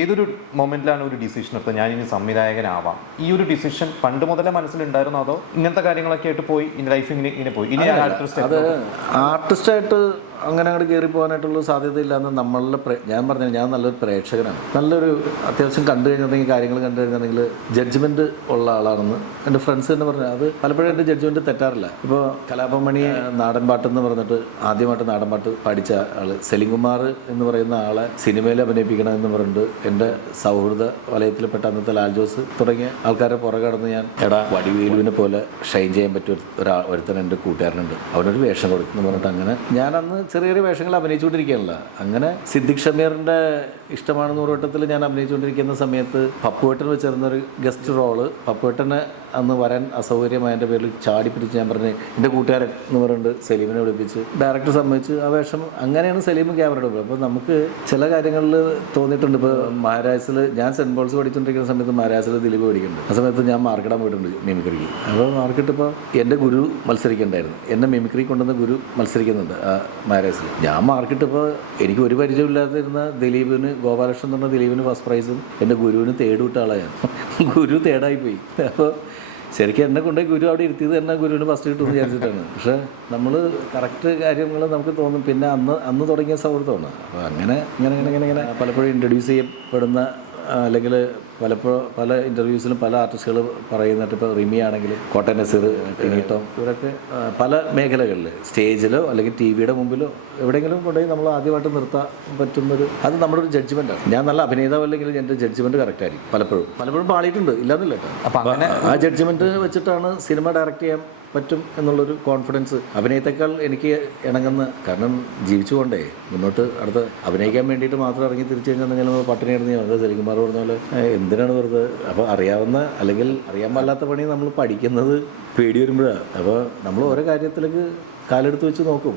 ഏതൊരു മൊമെന്റിലാണ് ഒരു ഡിസിഷൻ എടുത്തത്? ഞാൻ ഇനി സംവിധായകനാവാം. ഈ ഒരു ഡിസിഷൻ പണ്ട് മുതലേ മനസ്സിലുണ്ടായിരുന്നു അതോ ഇങ്ങനത്തെ കാര്യങ്ങളൊക്കെ ആയിട്ട് പോയി? ഇനി ലൈഫ് ഇങ്ങനെ ഇങ്ങനെ പോയി. ഇനി ആർട്ടിസ്റ്റ് ആർട്ടിസ്റ്റായിട്ട് അങ്ങനെ അങ്ങോട്ട് കയറി പോകാനായിട്ടുള്ള സാധ്യതയില്ലാന്ന് നമ്മളുടെ പ്രേ- ഞാൻ പറഞ്ഞ ഞാൻ നല്ലൊരു പ്രേക്ഷകനാണ്. നല്ലൊരു അത്യാവശ്യം കണ്ടു കഴിഞ്ഞിട്ടുണ്ടെങ്കിൽ കാര്യങ്ങൾ കണ്ടു കഴിഞ്ഞിട്ടുണ്ടെങ്കിൽ ജഡ്ജ്മെന്റ് ഉള്ള ആളാണെന്ന് എന്റെ ഫ്രണ്ട്സ് തന്നെ പറഞ്ഞു. അത് പലപ്പോഴും എന്റെ ജഡ്ജ്മെന്റ് തെറ്റാറില്ല. ഇപ്പോൾ കലാപമണി നാടൻ പാട്ട് എന്ന് പറഞ്ഞിട്ട് ആദ്യമായിട്ട് നാടൻ പാട്ട് പഠിച്ച ആൾ സെലിംകുമാർ എന്ന് പറയുന്ന ആളെ സിനിമയിൽ അഭിനയിപ്പിക്കണം എന്ന് പറഞ്ഞിട്ട് എന്റെ സൗഹൃദ വലയത്തിൽപ്പെട്ട അന്നത്തെ ലാൽ ജോസ് തുടങ്ങിയ ആൾക്കാരെ പുറകെ കടന്ന് ഞാൻ എടാ വടിവേലുവിനെ പോലെ ഷൈൻ ചെയ്യാൻ പറ്റിയ ഒരു- ഒരാ ഒരുത്തൻ എന്റെ കൂട്ടുകാരനുണ്ട്. അവനൊരു വേഷം കൊടുക്കുന്നു പറഞ്ഞിട്ട് അങ്ങനെ ഞാനന്ന് ചെറിയ ചെറിയ വേഷങ്ങൾ അഭിനയിച്ചുകൊണ്ടിരിക്കുകയാണല്ലോ. അങ്ങനെ സിദ്ദിഖ് ഷമീറിന്റെ ഇഷ്ടമാണ് നൂറുവട്ടത്തിൽ ഞാൻ അഭിനയിച്ചുകൊണ്ടിരിക്കുന്ന സമയത്ത് പപ്പുവേട്ടൻ വെച്ചിരുന്ന ഒരു ഗസ്റ്റ് റോൾ. പപ്പുവേട്ടനെ അന്ന് വരാൻ അസൗകര്യമായ എന്റെ പേരിൽ ചാടി പിടിച്ച് ഞാൻ പറഞ്ഞു എന്റെ കൂട്ടുകാരൻ എന്ന് പറയുന്നത് സലീമിനെ വിളിപ്പിച്ച് ഡയറക്ടർ സമ്മതിച്ച് ആ വേഷം. അങ്ങനെയാണ് സലീം ക്യാമറ എടുക്കുന്നത് അപ്പോൾ നമുക്ക് ചില കാര്യങ്ങളിൽ തോന്നിയിട്ടുണ്ട്. ഇപ്പോൾ മഹാരാജസിൽ ഞാൻ സെന്റ് പോൾസ് പഠിച്ചുകൊണ്ടിരിക്കുന്ന സമയത്ത് മഹാരാജസിൽ ദിലീപ് പഠിക്കുന്നുണ്ട്. ആ സമയത്ത് ഞാൻ മാർക്കിടാൻ പോയിട്ടുണ്ട് മിമിക്രിക്ക്. അപ്പോൾ മാർക്കിട്ട് ഇപ്പോൾ എന്റെ ഗുരു മത്സരിക്കണ്ടായിരുന്നു. എന്നെ മിമിക്രി കൊണ്ടുവന്ന ഗുരു മത്സരിക്കുന്നുണ്ട് ആ മഹാരാജസിൽ ഞാൻ മാർക്കിട്ട് ഇപ്പോൾ എനിക്ക് ഒരു പരിചയമില്ലാതിരുന്ന ദിലീപിന് ഗോപാലകൃഷ്ണൻ എന്ന് പറഞ്ഞ ദിലീപിന് ഫസ്റ്റ് പ്രൈസും എന്റെ ഗുരുവിന് തേട് വിട്ട ഗുരു തേടായിപ്പോയി അപ്പോൾ ശരിക്കും എന്നെ കൊണ്ടുപോയി ഗുരു അവിടെ ഇരുത്തിയത് തന്നെ ഗുരുവിന് ഫസ്റ്റ് കിട്ടുമെന്ന് വിചാരിച്ചിട്ടാണ്. പക്ഷേ നമ്മൾ കറക്റ്റ് കാര്യങ്ങൾ നമുക്ക് തോന്നും. പിന്നെ അന്ന് അന്ന് തുടങ്ങിയ സൗഹൃദമാണ്. അപ്പോൾ അങ്ങനെ ഇങ്ങനെ ഇങ്ങനെ ഇങ്ങനെ ഇങ്ങനെ പലപ്പോഴും ഇൻട്രൊഡ്യൂസ് ചെയ്യപ്പെടുന്ന അല്ലെങ്കിൽ പലപ്പോഴും പല ഇന്റർവ്യൂസിലും പല ആർട്ടിസ്റ്റുകൾ പറയുന്നിട്ട് ഇപ്പോൾ റിമി ആണെങ്കിൽ കോട്ടൻ നസീർ ടിനിട്ടോ ഇവരൊക്കെ പല മേഖലകളിൽ സ്റ്റേജിലോ അല്ലെങ്കിൽ ടി വിയുടെ മുമ്പിലോ എവിടെയെങ്കിലും കൊണ്ടുപോയി നമ്മൾ ആദ്യമായിട്ട് നിർത്താൻ പറ്റുന്നൊരു അത് നമ്മുടെ ഒരു ജഡ്ജ്മെന്റാണ് ഞാൻ നല്ല അഭിനേതാവ് അല്ലെങ്കിൽ എന്റെ ജഡ്ജ്മെന്റ് കറക്റ്റ് ആയിരിക്കും പലപ്പോഴും. പലപ്പോഴും പാളിയിട്ടുണ്ട് ഇല്ലാന്നില്ല അപ്പോൾ അങ്ങനെ ആ ജഡ്ജ്മെന്റ് വെച്ചിട്ടാണ് സിനിമ ഡയറക്റ്റ് ചെയ്യാൻ പറ്റും എന്നുള്ളൊരു കോൺഫിഡൻസ് അഭിനയത്തെക്കാൾ എനിക്ക് ഇണങ്ങുന്ന കാരണം ജീവിച്ചുകൊണ്ടേ മുന്നോട്ട് അടുത്ത അഭിനയിക്കാൻ വേണ്ടിയിട്ട് മാത്രം ഇറങ്ങി തിരിച്ചു കഴിഞ്ഞാൽ നമ്മൾ പട്ടിണി ഇടുന്ന അത് സെലികുമാർ പറഞ്ഞ പോലെ എന്തിനാണ് വെറുതെ? അപ്പോൾ അറിയാവുന്ന അല്ലെങ്കിൽ അറിയാൻ പാടില്ലാത്ത പണി നമ്മൾ പഠിക്കുന്നത് പേടി വരുമ്പോഴാണ് അപ്പോൾ നമ്മൾ ഓരോ കാര്യത്തിലേക്ക് കാലെടുത്ത് വെച്ച് നോക്കും.